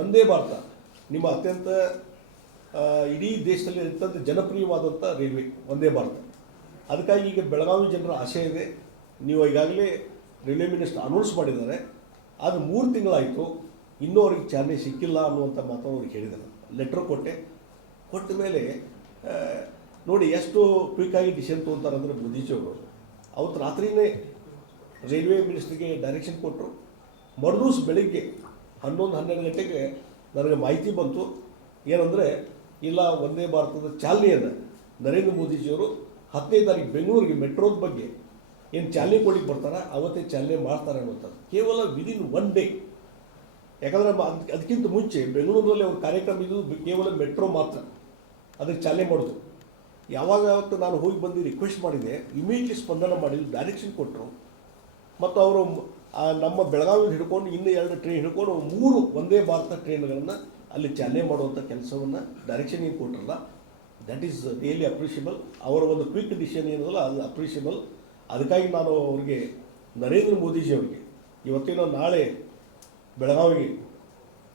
ಒಂದೇ ಭಾರತ, ನಿಮ್ಮ ಅತ್ಯಂತ ಇಡೀ ದೇಶದಲ್ಲಿ ಅತ್ಯಂತ ಜನಪ್ರಿಯವಾದಂಥ ರೈಲ್ವೆ ಒಂದೇ ಭಾರತ. ಅದಕ್ಕಾಗಿ ಈಗ ಬೆಳಗಾವಿ ಜನರ ಆಶೆ ಇದೆ. ನೀವು ಈಗಾಗಲೇ ರೈಲ್ವೆ ಮಿನಿಸ್ಟರ್ ಅನೌನ್ಸ್ ಮಾಡಿದ್ದಾರೆ. ಅದು ಮೂರು ತಿಂಗಳಾಯಿತು, ಇನ್ನೂ ಅವ್ರಿಗೆ ಚಾಲನೆ ಸಿಕ್ಕಿಲ್ಲ ಅನ್ನುವಂಥ ಮಾತು ಅವ್ರಿಗೆ ಹೇಳಿದ್ದಾರೆ. ಲೆಟ್ರ್ ಕೊಟ್ಟೆ. ಕೊಟ್ಟ ಮೇಲೆ ನೋಡಿ ಎಷ್ಟು ಕ್ವಿಕ್ಕಾಗಿ ಡಿಸಿಷನ್ ತೊಗೊತಾರೆ ಅಂದರೆ ಅವರು. ಅವತ್ತು ರಾತ್ರಿನೇ ರೈಲ್ವೆ ಮಿನಿಸ್ಟ್ರಿಗೆ ಡೈರೆಕ್ಷನ್ ಕೊಟ್ಟರು ಮರುದಿವ್ಸ ಬೆಳಿಗ್ಗೆ ಹನ್ನೊಂದು ಹನ್ನೆರಡು ಗಂಟೆಗೆ ನನಗೆ ಮಾಹಿತಿ ಬಂತು. ಏನಂದರೆ, ಇಲ್ಲ ಒಂದೇ ಭಾರತದ ಚಾಲನೆಯನ್ನು ನರೇಂದ್ರ ಮೋದಿಜಿಯವರು ಹತ್ತನೇ ತಾರೀಕು ಬೆಂಗಳೂರಿಗೆ ಮೆಟ್ರೋದ ಬಗ್ಗೆ ಏನು ಚಾಲನೆ ಕೊಡಲಿಕ್ಕೆ ಬರ್ತಾರೆ, ಅವತ್ತೇ ಚಾಲನೆ ಮಾಡ್ತಾರೆ ಅನ್ನುವಂಥದ್ದು. ಕೇವಲ ವಿದಿನ್ ಒನ್ ಡೇ ಯಾಕಂದರೆ ಅದ್, ಅದಕ್ಕಿಂತ ಮುಂಚೆ ಬೆಂಗಳೂರಿನಲ್ಲಿ ಅವ್ರ ಕಾರ್ಯಕ್ರಮ ಇದು ಕೇವಲ ಮೆಟ್ರೋ ಮಾತ್ರ ಅದಕ್ಕೆ ಚಾಲನೆ ಮಾಡೋದು. ಯಾವಾಗ ಯಾವತ್ತ ನಾನು ಹೋಗಿ ಬಂದು ರಿಕ್ವೆಸ್ಟ್ ಮಾಡಿದೆ ಇಮಿಡಿಯೇಟ್ಲಿ ಸ್ಪಂದನ ಮಾಡಿದ್ರು ಡೈರೆಕ್ಷನ್ ಕೊಟ್ಟರು ಮತ್ತು ಅವರು ನಮ್ಮ ಬೆಳಗಾವಿ ಹಿಡ್ಕೊಂಡು ಇನ್ನು ಎರಡು ಟ್ರೈನ್ ಹಿಡ್ಕೊಂಡು ಮೂರು ಒಂದೇ ಭಾರತ ಟ್ರೈನ್ಗಳನ್ನು ಅಲ್ಲಿ ಚಾಲನೆ ಮಾಡುವಂಥ ಕೆಲಸವನ್ನು ಡೈರೆಕ್ಷನ್ ಏನು ಕೊಟ್ಟರಲ್ಲ ದಟ್ ಈಸ್ ರಿಯಲಿ ಅಪ್ರಿಷಿಯಬಲ್ ಅವರ ಒಂದು ಕ್ವಿಕ್ ಡಿಸಿಷನ್ ಏನದಲ್ಲ, ಅದು ಅಪ್ರಿಷಿಯಬಲ್ ಅದಕ್ಕಾಗಿ ನಾನು ಅವರಿಗೆ ನರೇಂದ್ರ ಮೋದಿಜಿ ಅವರಿಗೆ ಇವತ್ತಿನ ನಾಳೆ ಬೆಳಗಾವಿಗೆ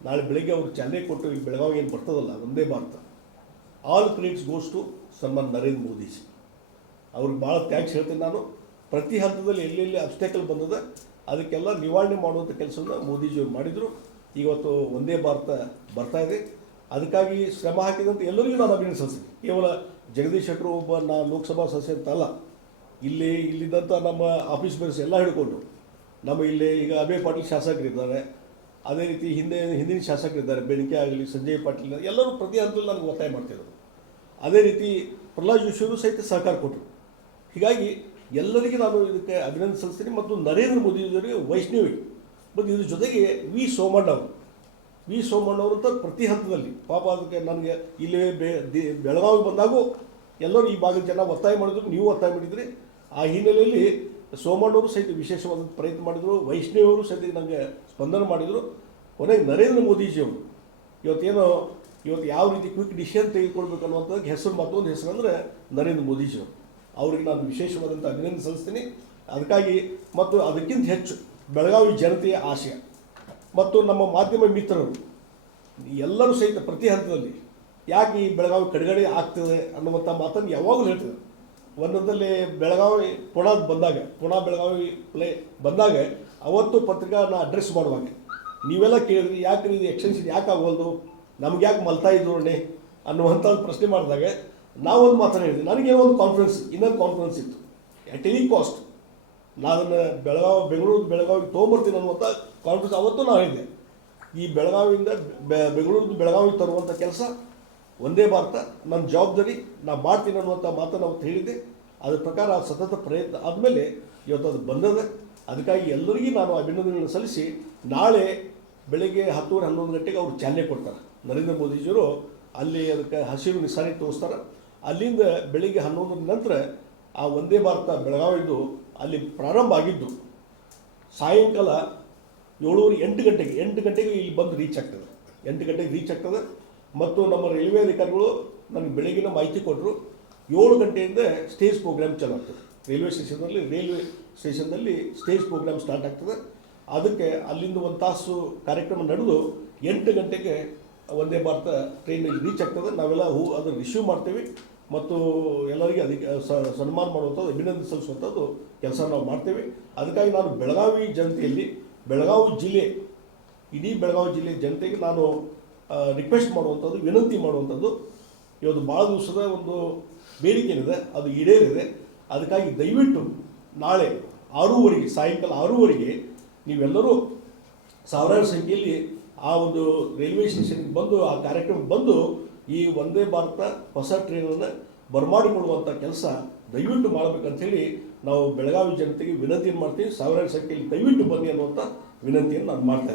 ನಾಳೆ ಬೆಳಗ್ಗೆ ಅವ್ರಿಗೆ ಚಾಲನೆ ಕೊಟ್ಟು ಈಗ ಬೆಳಗಾವಿಗೆ ಏನು ಬರ್ತದಲ್ಲ, ಒಂದೇ Bharat all credits goes to Samman Narendra Modiji. ಅವ್ರಿಗೆ ಭಾಳ ಥ್ಯಾಂಕ್ಸ್ ಹೇಳ್ತೀನಿ ನಾನು. ಪ್ರತಿ ಹಂತದಲ್ಲಿ ಎಲ್ಲೆಲ್ಲಿ ಅಬ್ಸ್ಟೇಕಲ್ ಬಂದದ ಅದಕ್ಕೆಲ್ಲ ನಿವಾರಣೆ ಮಾಡುವಂಥ ಕೆಲಸವನ್ನು ಮೋದಿಜಿಯವರು ಮಾಡಿದರು. ಇವತ್ತು ಒಂದೇ ಭಾರತ ಬರ್ತಾ ಇದೆ. ಅದಕ್ಕಾಗಿ ಶ್ರಮ ಹಾಕಿದಂಥ ಎಲ್ಲರಿಗೂ ನಾನು ಅಭಿನಂದಿಸ್ತೀನಿ. ಕೇವಲ ಜಗದೀಶ್ ಶೆಟ್ಟರು ಒಬ್ಬ ನಾ ಲೋಕಸಭಾ ಸದಸ್ಯ ಅಂತ ಅಲ್ಲ. ಇಲ್ಲಿ ಇಲ್ಲಿದ್ದಂಥ ನಮ್ಮ ಆಫೀಸ್ ಬೇರ್ಸ್ ಎಲ್ಲ ಹಿಡ್ಕೊಂಡು ನಮ್ಮ ಇಲ್ಲಿ ಈಗ ಅಭಯ ಪಾಟೀಲ್ ಶಾಸಕರಿದ್ದಾರೆ ಅದೇ ರೀತಿ ಹಿಂದೆ ಹಿಂದಿನ ಶಾಸಕರಿದ್ದಾರೆ ಬೆಣಿಕೆ ಆಗಲಿ, ಸಂಜಯ್ ಪಾಟೀಲ್ ಎಲ್ಲರೂ ಪ್ರತಿ ಹಂತದಲ್ಲಿ ನನಗೆ ಒತ್ತಾಯ ಮಾಡ್ತಿದ್ರು ಅದೇ ರೀತಿ ಪ್ರಹ್ಲಾದ್ ಜೋಶಿಯವರು ಸಹಿತ ಸಹಕಾರ ಕೊಟ್ಟರು. ಹೀಗಾಗಿ ಎಲ್ಲರಿಗೂ ನಾನು ಇದಕ್ಕೆ ಅಭಿನಂದನೆ ಸಲ್ಲಿಸ್ತೀನಿ. ಮತ್ತು ನರೇಂದ್ರ ಮೋದಿಯವರಿಗೆ ವೈಷ್ಣವಿ. ಮತ್ತು ಇದ್ರ ಜೊತೆಗೆ ವಿ ಸೋಮಣ್ಣ ಅವರು. ವಿ ಸೋಮಣ್ಣ ಅವರು ಅಂತ ಪ್ರತಿ ಹಂತದಲ್ಲಿ ಪಾಪ ಅದಕ್ಕೆ ನನಗೆ ಇಲ್ಲಿ ಬೆ, ದಿ- ಬೆಳಗಾವಿ ಬಂದಾಗೂ ಎಲ್ಲರೂ ಈ ಭಾಗದ ಜನ ಒತ್ತಾಯ ಮಾಡಿದ್ರು. ನೀವು ಒತ್ತಾಯ ಮಾಡಿದ್ರಿ. ಆ ಹಿನ್ನೆಲೆಯಲ್ಲಿ ಸೋಮಣ್ಣವರು ಸಹಿತ ವಿಶೇಷವಾದ ಪ್ರಯತ್ನ ಮಾಡಿದರು. ವೈಷ್ಣವಿಯವರು ಸಹಿತ ನನಗೆ ಸ್ಪಂದನೆ ಮಾಡಿದರು. ಕೊನೆಗೆ ನರೇಂದ್ರ ಮೋದಿಜಿಯವರು ಇವತ್ತೇನೋ, ಇವತ್ತು ಯಾವ ರೀತಿ ಕ್ವಿಕ್ ಡಿಸಿಷನ್ ತೆಗೆದುಕೊಳ್ಬೇಕು ಅನ್ನುವಂಥದ್ದು ಹೆಸರು ಮತ್ತೊಂದು ಹೆಸರು ಅಂದರೆ ನರೇಂದ್ರ ಮೋದಿಜಿಯವರು ಅವರಿಗೆ ನಾನು ವಿಶೇಷವಾದಂಥ ಅಭಿನಂದನೆ ಸಲ್ಲಿಸ್ತೀನಿ. ಅದಕ್ಕಾಗಿ ಮತ್ತು ಅದಕ್ಕಿಂತ ಹೆಚ್ಚು ಬೆಳಗಾವಿ ಜನತೆಯ ಆಶಯ. ಮತ್ತು ನಮ್ಮ ಮಾಧ್ಯಮ ಮಿತ್ರರು, ಎಲ್ಲರೂ ಸಹಿತ ಪ್ರತಿ ಹಂತದಲ್ಲಿ ಯಾಕೆ ಈ ಬೆಳಗಾವಿ ಕಡೆಗಡೆ ಆಗ್ತದೆ ಅನ್ನುವಂಥ ಮಾತನ್ನು ಯಾವಾಗಲೂ ಹೇಳ್ತಿದ್ದರು. ಒಂದೊಂದಲ್ಲಿ ಬೆಳಗಾವಿ ಪುಣಾದ ಬಂದಾಗ, ಪುಣಾ ಬೆಳಗಾವಿ ಪ್ಲೇ ಬಂದಾಗ ಅವತ್ತು ಪತ್ರಿಕಾನ ಅಡ್ರೆಸ್ ಮಾಡುವಾಗ, ನೀವೆಲ್ಲ ಕೇಳಿದ್ರಿ, ಯಾಕೆ ಇದು ಎಕ್ಸ್ಟೆನ್ಷನ್ ಯಾಕೆ ಆಗೋಲ್ದು, ನಮ್ಗೆ ಯಾಕೆ ಮಲ್ತಾ ಅನ್ನುವಂಥದ್ದು ಅನ್ನುವಂಥ ಪ್ರಶ್ನೆ ಮಾಡಿದಾಗ ನಾವೊಂದು ಮಾತನ್ನು ಹೇಳಿದೆ ನನಗೆ ಒಂದು ಕಾನ್ಫರೆನ್ಸ್ ಇನ್ನೊಂದು ಕಾನ್ಫರೆನ್ಸ್ ಇತ್ತು. ಎಟ್ ಎನಿ ಕಾಸ್ಟ್ ನಾನು ಬೆಳಗಾವಿ, ಬೆಂಗಳೂರು, ಬೆಳಗಾವಿಗೆ ತೊಗೊಂಬರ್ತೀನಿ ಅನ್ನುವಂಥ ಕಾನ್ಫರೆನ್ಸ್ ಅವತ್ತು ನಾನು ಹೇಳಿದ್ದೆ. ಈ ಬೆಳಗಾವಿಯಿಂದ ಬೆ- ಬೆಂಗಳೂರಿಂದ ಬೆಳಗಾವಿಗೆ ತರುವಂಥ ಕೆಲಸ ಒಂದೇ ಭಾರತ ನನ್ನ ಜವಾಬ್ದಾರಿ ನಾ ಮಾಡ್ತೀನಿ ಅನ್ನುವಂಥ ಮಾತನ್ನು ಅವತ್ತು ಹೇಳಿದ್ದೆ. ಅದ್ರ ಪ್ರಕಾರ ಸತತ ಪ್ರಯತ್ನ ಆದಮೇಲೆ ಇವತ್ತು ಅದು ಬಂದದೆ. ಅದಕ್ಕಾಗಿ ಎಲ್ಲರಿಗೂ ನಾನು ಅಭಿನಂದನೆಗಳನ್ನು ಸಲ್ಲಿಸಿ, ನಾಳೆ ಬೆಳಗ್ಗೆ ಹತ್ತುವರೆ ಹನ್ನೊಂದು ಗಂಟೆಗೆ ಅವರು ಚಾಲನೆ ಕೊಡ್ತಾರೆ. ನರೇಂದ್ರ ಮೋದಿಜಿಯವರು ಅಲ್ಲಿ ಅದಕ್ಕೆ ಹಸಿರು ನಿಸಾರಿ ತೋರಿಸ್ತಾರೆ. ಅಲ್ಲಿಂದ ಬೆಳಿಗ್ಗೆ ಹನ್ನೊಂದರ ನಂತರ ಆ ಒಂದೇ ಭಾರತ ಬೆಳಗಾವಿದ್ದು ಅಲ್ಲಿ ಪ್ರಾರಂಭ ಆಗಿದ್ದು. ಸಾಯಂಕಾಲ ಏಳೂರು ಎಂಟು ಗಂಟೆಗೆ ಎಂಟು ಗಂಟೆಗೆ ಇಲ್ಲಿ ಬಂದು ರೀಚ್ ಆಗ್ತದೆ. ಎಂಟು ಗಂಟೆಗೆ ರೀಚ್ ಆಗ್ತದೆ. ಮತ್ತು ನಮ್ಮ ರೈಲ್ವೆ ಅಧಿಕಾರಿಗಳು ನನಗೆ ಬೆಳಗಿನ ಮಾಹಿತಿ ಕೊಟ್ಟರು ಏಳು ಗಂಟೆಯಿಂದ ಸ್ಟೇಜ್ ಪ್ರೋಗ್ರಾಮ್ ಚಾಲು ಆಗ್ತದೆ. ರೈಲ್ವೆ ಸ್ಟೇಷನ್ನಲ್ಲಿ ರೈಲ್ವೆ ಸ್ಟೇಷನ್ನಲ್ಲಿ ಸ್ಟೇಜ್ ಪ್ರೋಗ್ರಾಮ್ ಸ್ಟಾರ್ಟ್ ಆಗ್ತದೆ. ಅದಕ್ಕೆ ಅಲ್ಲಿಂದ ಒಂದು ತಾಸು ಕಾರ್ಯಕ್ರಮ ನಡೆದು ಎಂಟು ಗಂಟೆಗೆ ಒಂದೇ ಭಾರತ ಟ್ರೈನ್ ರೀಚ್ ಆಗ್ತದೆ. ನಾವೆಲ್ಲ ಹೂ ಅದನ್ನು ರಿಸೀವ್ ಮಾಡ್ತೀವಿ. ಮತ್ತು ಎಲ್ಲರಿಗೆ ಅದಕ್ಕೆ ಸನ್ಮಾನ ಮಾಡುವಂಥದ್ದು, ಅಭಿನಂದನೆ ಸಲ್ಲಿಸುವಂಥದ್ದು ಕೆಲಸ ನಾವು ಮಾಡ್ತೇವೆ. ಅದಕ್ಕಾಗಿ ನಾನು ಬೆಳಗಾವಿ ಜನತೆಯಲ್ಲಿ, ಬೆಳಗಾವಿ ಜಿಲ್ಲೆ, ಇಡೀ ಬೆಳಗಾವಿ ಜಿಲ್ಲೆ ಜನತೆಗೆ ನಾನು ರಿಕ್ವೆಸ್ಟ್ ಮಾಡುವಂಥದ್ದು, ವಿನಂತಿ ಮಾಡುವಂಥದ್ದು. ಇವತ್ತು ಭಾಳ ದಿವಸದ ಒಂದು ಬೇಡಿಕೆ ಏನಿದೆ, ಅದು ಈಡೇರಿದೆ. ಅದಕ್ಕಾಗಿ ದಯವಿಟ್ಟು ನಾಳೆ ಆರೂವರೆಗೆ, ಸಾಯಂಕಾಲ ಆರೂವರೆಗೆ ನೀವೆಲ್ಲರೂ ಸಾವಿರಾರು ಸಂಖ್ಯೆಯಲ್ಲಿ ಆ ಒಂದು ರೈಲ್ವೆ ಸ್ಟೇಷನ್ಗೆ ಬಂದು, ಆ ಕಾರ್ಯಕ್ರಮಕ್ಕೆ ಬಂದು ಈ ವಂದೇ ಭಾರತ ಹೊಸ ಟ್ರೈನನ್ನು ಬರಮಾಡಿಕೊಳ್ಳುವಂಥ ಕೆಲಸ ದಯವಿಟ್ಟು ಮಾಡಬೇಕಂಥೇಳಿ ನಾವು ಬೆಳಗಾವಿ ಜನತೆಗೆ ವಿನಂತಿಯನ್ನು ಮಾಡ್ತೀವಿ. ಸಾವಿರಾರು ಸಂಖ್ಯೆಯಲ್ಲಿ ದಯವಿಟ್ಟು ಬನ್ನಿ ಅನ್ನುವಂಥ ವಿನಂತಿಯನ್ನು ನಾನು ಮಾಡ್ತಾ